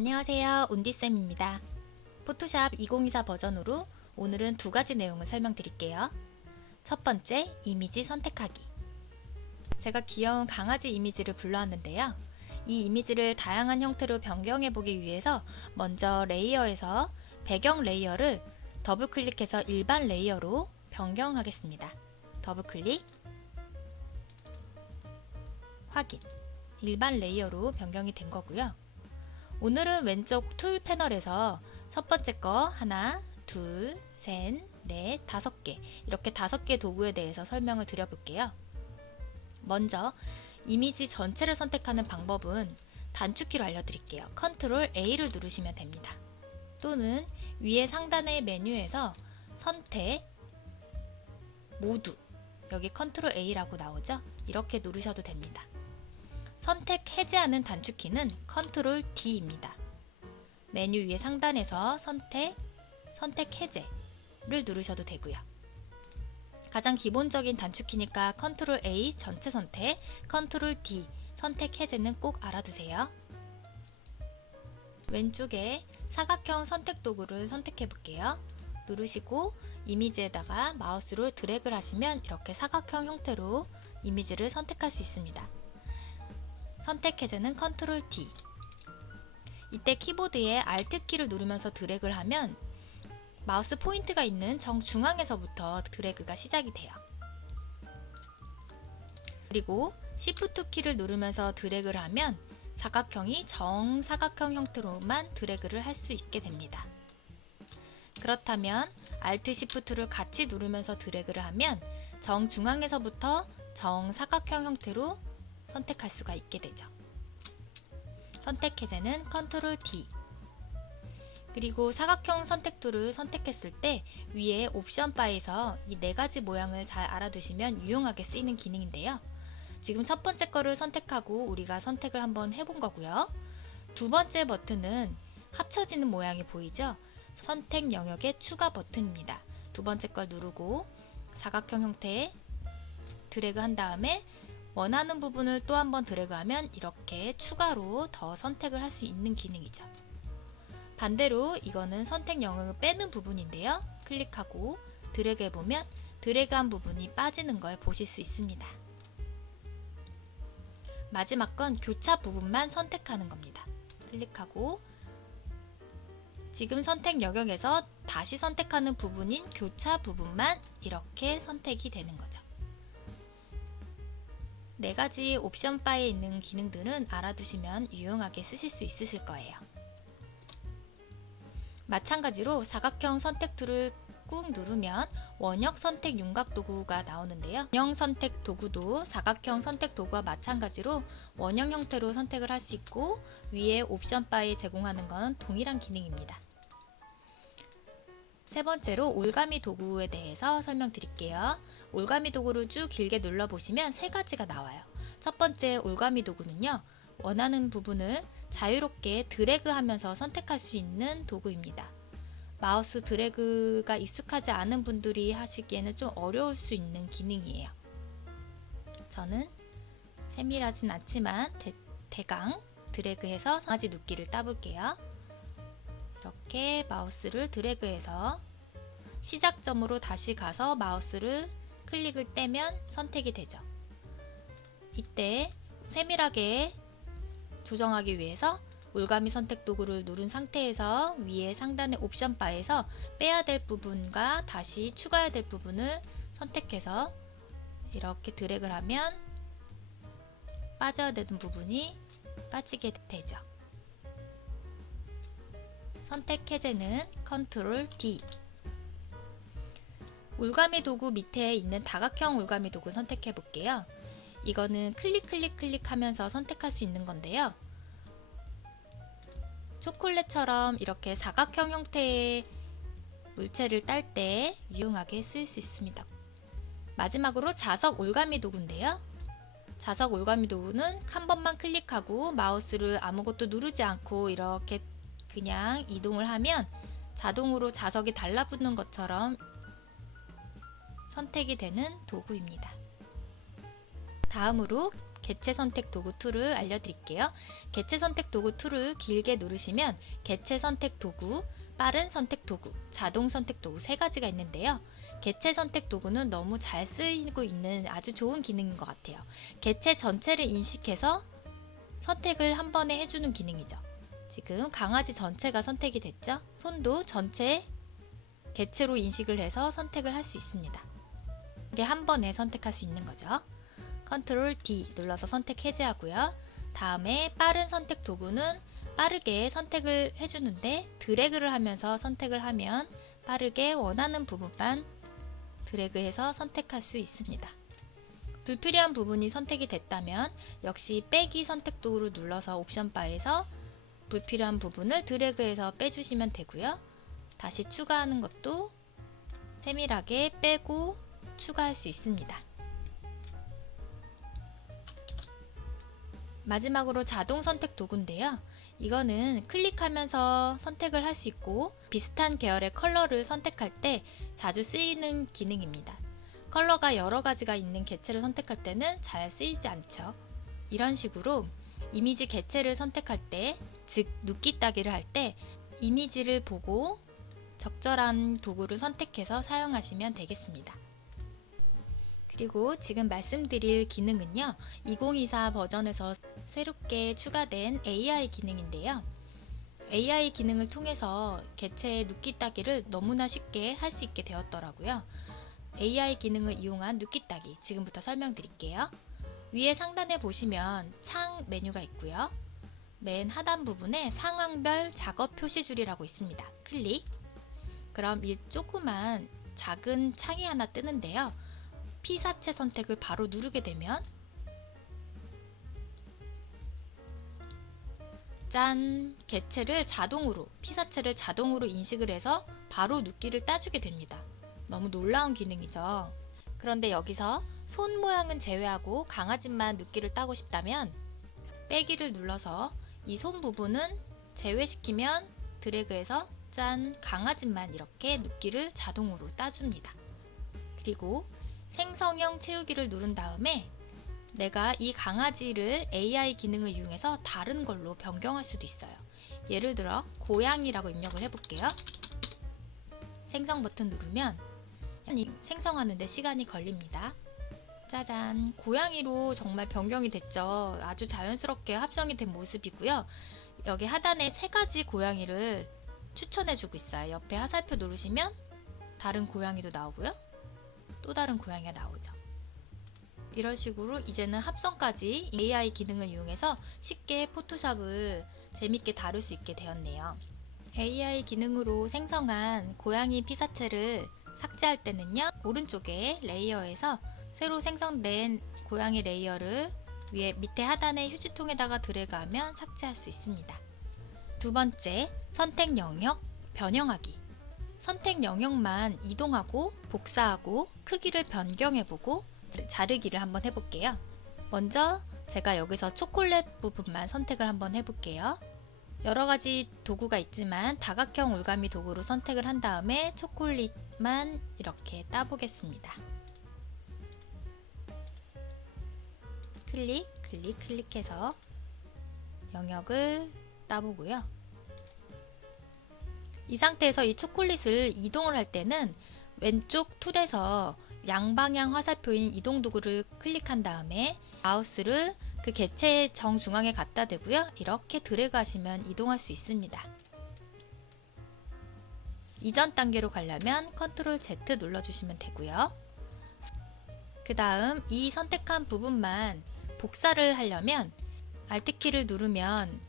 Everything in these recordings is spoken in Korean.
안녕하세요, 운디쌤입니다. 포토샵 2024 버전으로 오늘은 두 가지 내용을 설명드릴게요. 첫 번째, 이미지 선택하기. 제가 귀여운 강아지 이미지를 불러왔는데요. 이 이미지를 다양한 형태로 변경해보기 위해서 먼저 레이어에서 배경 레이어를 더블 클릭해서 일반 레이어로 변경하겠습니다. 더블 클릭, 확인. 일반 레이어로 변경이 된 거고요. 오늘은 왼쪽 툴 패널에서 첫 번째 거 하나, 둘, 셋, 넷, 5개 이렇게 5개 도구에 대해서 설명을 드려볼게요. 먼저 이미지 전체를 선택하는 방법은 단축키로 알려드릴게요. 컨트롤 A를 누르시면 됩니다. 또는 위에 상단의 메뉴에서 선택, 모두 여기 컨트롤 A라고 나오죠? 이렇게 누르셔도 됩니다. 선택 해제하는 단축키는 컨트롤 D입니다. 메뉴 위에 상단에서 선택 해제를 누르셔도 되고요. 가장 기본적인 단축키니까 컨트롤 A 전체 선택, 컨트롤 D 선택 해제는 꼭 알아두세요. 왼쪽에 사각형 선택 도구를 선택해 볼게요. 누르시고 이미지에다가 마우스로 드래그를 하시면 이렇게 사각형 형태로 이미지를 선택할 수 있습니다. 선택 해제는 컨트롤 D. 이때 키보드에 Alt 키를 누르면서 드래그를 하면 마우스 포인트가 있는 정중앙에서부터 드래그가 시작이 돼요. 그리고 Shift 키를 누르면서 드래그를 하면 사각형이 정사각형 형태로만 드래그를 할 수 있게 됩니다. 그렇다면 Alt Shift를 같이 누르면서 드래그를 하면 정중앙에서부터 정사각형 형태로 선택할 수가 있게 되죠. 선택 해제는 컨트롤 D. 그리고 사각형 선택 툴을 선택했을 때 위에 옵션 바에서 이 4가지 모양을 잘 알아두시면 유용하게 쓰이는 기능인데요. 지금 첫 번째 거를 선택하고 우리가 선택을 한번 해본 거고요. 두 번째 버튼은 합쳐지는 모양이 보이죠? 선택 영역의 추가 버튼입니다. 두 번째 걸 누르고 사각형 형태에 드래그 한 다음에 원하는 부분을 또 한번 드래그하면 이렇게 추가로 더 선택을 할 수 있는 기능이죠. 반대로 이거는 선택 영역을 빼는 부분인데요. 클릭하고 드래그 해보면 드래그한 부분이 빠지는 걸 보실 수 있습니다. 마지막 건 교차 부분만 선택하는 겁니다. 클릭하고 지금 선택 영역에서 다시 선택하는 부분인 교차 부분만 이렇게 선택이 되는 거죠. 4가지 옵션 바에 있는 기능들은 알아두시면 유용하게 쓰실 수 있으실 거예요. 마찬가지로 사각형 선택 툴을 꾹 누르면 원형 선택 윤곽 도구가 나오는데요. 원형 선택 도구도 사각형 선택 도구와 마찬가지로 원형 형태로 선택을 할 수 있고 위에 옵션 바에 제공하는 건 동일한 기능입니다. 세 번째로 올가미 도구에 대해서 설명드릴게요. 올가미 도구를 쭉 길게 눌러보시면 3가지가 나와요. 첫 번째 올가미 도구는요. 원하는 부분을 자유롭게 드래그하면서 선택할 수 있는 도구입니다. 마우스 드래그가 익숙하지 않은 분들이 하시기에는 좀 어려울 수 있는 기능이에요. 저는 세밀하진 않지만 대강 드래그해서 강아지 눕기를 따볼게요. 이렇게 마우스를 드래그해서 시작점으로 다시 가서 마우스를 클릭을 떼면 선택이 되죠. 이때 세밀하게 조정하기 위해서 올가미 선택 도구를 누른 상태에서 위에 상단의 옵션 바에서 빼야 될 부분과 다시 추가해야 될 부분을 선택해서 이렇게 드래그를 하면 빠져야 되는 부분이 빠지게 되죠. 선택 해제는 컨트롤 D. 올가미 도구 밑에 있는 다각형 올가미 도구 선택해 볼게요. 이거는 클릭 하면서 선택할 수 있는 건데요. 초콜릿처럼 이렇게 사각형 형태의 물체를 딸 때 유용하게 쓸 수 있습니다. 마지막으로 자석 올가미 도구인데요. 자석 올가미 도구는 한 번만 클릭하고 마우스를 아무것도 누르지 않고 이렇게 그냥 이동을 하면 자동으로 자석이 달라붙는 것처럼 선택이 되는 도구입니다. 다음으로 개체 선택 도구 툴을 알려드릴게요. 개체 선택 도구 툴을 길게 누르시면 개체 선택 도구, 빠른 선택 도구, 자동 선택 도구 세 가지가 있는데요. 개체 선택 도구는 너무 잘 쓰이고 있는 아주 좋은 기능인 것 같아요. 개체 전체를 인식해서 선택을 한 번에 해주는 기능이죠. 지금 강아지 전체가 선택이 됐죠? 손도 전체 개체로 인식을 해서 선택을 할 수 있습니다. 이게 한 번에 선택할 수 있는 거죠. 컨트롤 D 눌러서 선택 해제하고요. 다음에 빠른 선택 도구는 빠르게 선택을 해주는데 드래그를 하면서 선택을 하면 빠르게 원하는 부분만 드래그해서 선택할 수 있습니다. 불필요한 부분이 선택이 됐다면 역시 빼기 선택 도구를 눌러서 옵션 바에서 불필요한 부분을 드래그해서 빼주시면 되고요. 다시 추가하는 것도 세밀하게 빼고 추가할 수 있습니다. 마지막으로 자동 선택 도구인데요. 이거는 클릭하면서 선택을 할 수 있고 비슷한 계열의 컬러를 선택할 때 자주 쓰이는 기능입니다. 컬러가 여러 가지가 있는 개체를 선택할 때는 잘 쓰이지 않죠. 이런 식으로 이미지 개체를 선택할 때, 즉 눕기 따기를 할 때 이미지를 보고 적절한 도구를 선택해서 사용하시면 되겠습니다. 그리고 지금 말씀드릴 기능은요, 2024 버전에서 새롭게 추가된 AI 기능인데요. AI 기능을 통해서 개체의 눕기 따기를 너무나 쉽게 할 수 있게 되었더라고요. AI 기능을 이용한 눕기 따기 지금부터 설명드릴게요. 위에 상단에 보시면 창 메뉴가 있고요. 맨 하단 부분에 상황별 작업 표시줄이라고 있습니다. 클릭. 그럼 이 조그만 작은 창이 하나 뜨는데요. 피사체 선택을 바로 누르게 되면 짠! 개체를 자동으로, 피사체를 자동으로 인식을 해서 바로 눕기를 따주게 됩니다. 너무 놀라운 기능이죠. 그런데 여기서 손 모양은 제외하고 강아지만 눕기를 따고 싶다면 빼기를 눌러서 이 손 부분은 제외시키면 드래그해서 짠! 강아지만 이렇게 눕기를 자동으로 따줍니다. 그리고 생성형 채우기를 누른 다음에 내가 이 강아지를 AI 기능을 이용해서 다른 걸로 변경할 수도 있어요. 예를 들어 고양이라고 입력을 해볼게요. 생성 버튼 누르면 생성하는데 시간이 걸립니다. 짜잔! 고양이로 정말 변경이 됐죠. 아주 자연스럽게 합성이 된 모습이고요. 여기 하단에 세 가지 고양이를 추천해주고 있어요. 옆에 화살표 누르시면 다른 고양이도 나오고요. 또 다른 고양이가 나오죠. 이런 식으로 이제는 합성까지 AI 기능을 이용해서 쉽게 포토샵을 재밌게 다룰 수 있게 되었네요. AI 기능으로 생성한 고양이 피사체를 삭제할 때는요, 오른쪽에 레이어에서 새로 생성된 고양이 레이어를 위에 밑에 하단의 휴지통에다가 드래그하면 삭제할 수 있습니다. 두 번째, 선택 영역 변형하기. 선택 영역만 이동하고 복사하고 크기를 변경해보고 자르기를 한번 해볼게요. 먼저 제가 여기서 초콜릿 부분만 선택을 한번 해볼게요. 여러가지 도구가 있지만 다각형 올가미 도구로 선택을 한 다음에 초콜릿만 이렇게 따보겠습니다. 클릭해서 영역을 따보고요. 이 상태에서 이 초콜릿을 이동을 할 때는 왼쪽 툴에서 양방향 화살표인 이동 도구를 클릭한 다음에 마우스를 그 개체 정중앙에 갖다 대고요. 이렇게 드래그 하시면 이동할 수 있습니다. 이전 단계로 가려면 컨트롤 Z 눌러주시면 되고요. 그 다음 이 선택한 부분만 복사를 하려면 Alt키를 누르면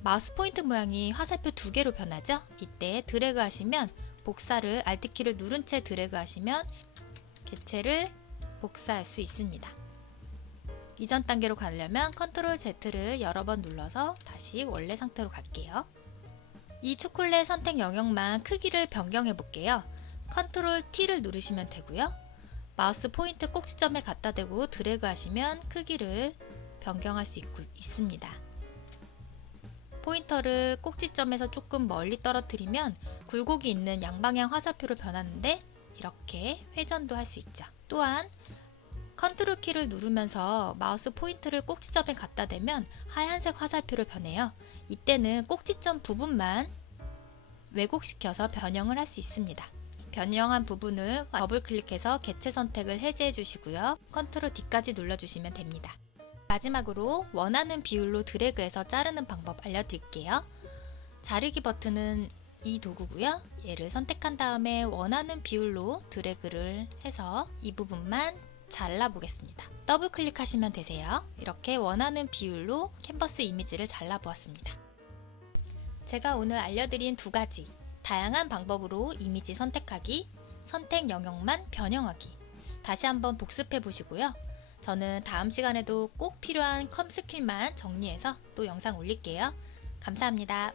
마우스 포인트 모양이 화살표 두 개로 변하죠? 이때 드래그 하시면 복사를 Alt키를 누른 채 드래그 하시면 개체를 복사할 수 있습니다. 이전 단계로 가려면 컨트롤 Z를 여러 번 눌러서 다시 원래 상태로 갈게요. 이 초콜릿 선택 영역만 크기를 변경해 볼게요. 컨트롤 T를 누르시면 되고요. 마우스 포인트 꼭지점에 갖다 대고 드래그 하시면 크기를 변경할 수 있습니다. 포인터를 꼭지점에서 조금 멀리 떨어뜨리면 굴곡이 있는 양방향 화살표로 변하는데 이렇게 회전도 할 수 있죠. 또한 컨트롤 키를 누르면서 마우스 포인트를 꼭지점에 갖다 대면 하얀색 화살표로 변해요. 이때는 꼭지점 부분만 왜곡시켜서 변형을 할 수 있습니다. 변형한 부분을 더블 클릭해서 개체 선택을 해제해 주시고요. 컨트롤 D까지 눌러주시면 됩니다. 마지막으로 원하는 비율로 드래그해서 자르는 방법 알려드릴게요. 자르기 버튼은 이 도구고요. 얘를 선택한 다음에 원하는 비율로 드래그를 해서 이 부분만 잘라 보겠습니다. 더블 클릭하시면 되세요. 이렇게 원하는 비율로 캔버스 이미지를 잘라 보았습니다. 제가 오늘 알려드린 두 가지 다양한 방법으로 이미지 선택하기, 선택 영역만 변형하기 다시 한번 복습해 보시고요. 저는 다음 시간에도 꼭 필요한 컴 스킬만 정리해서 또 영상 올릴게요. 감사합니다.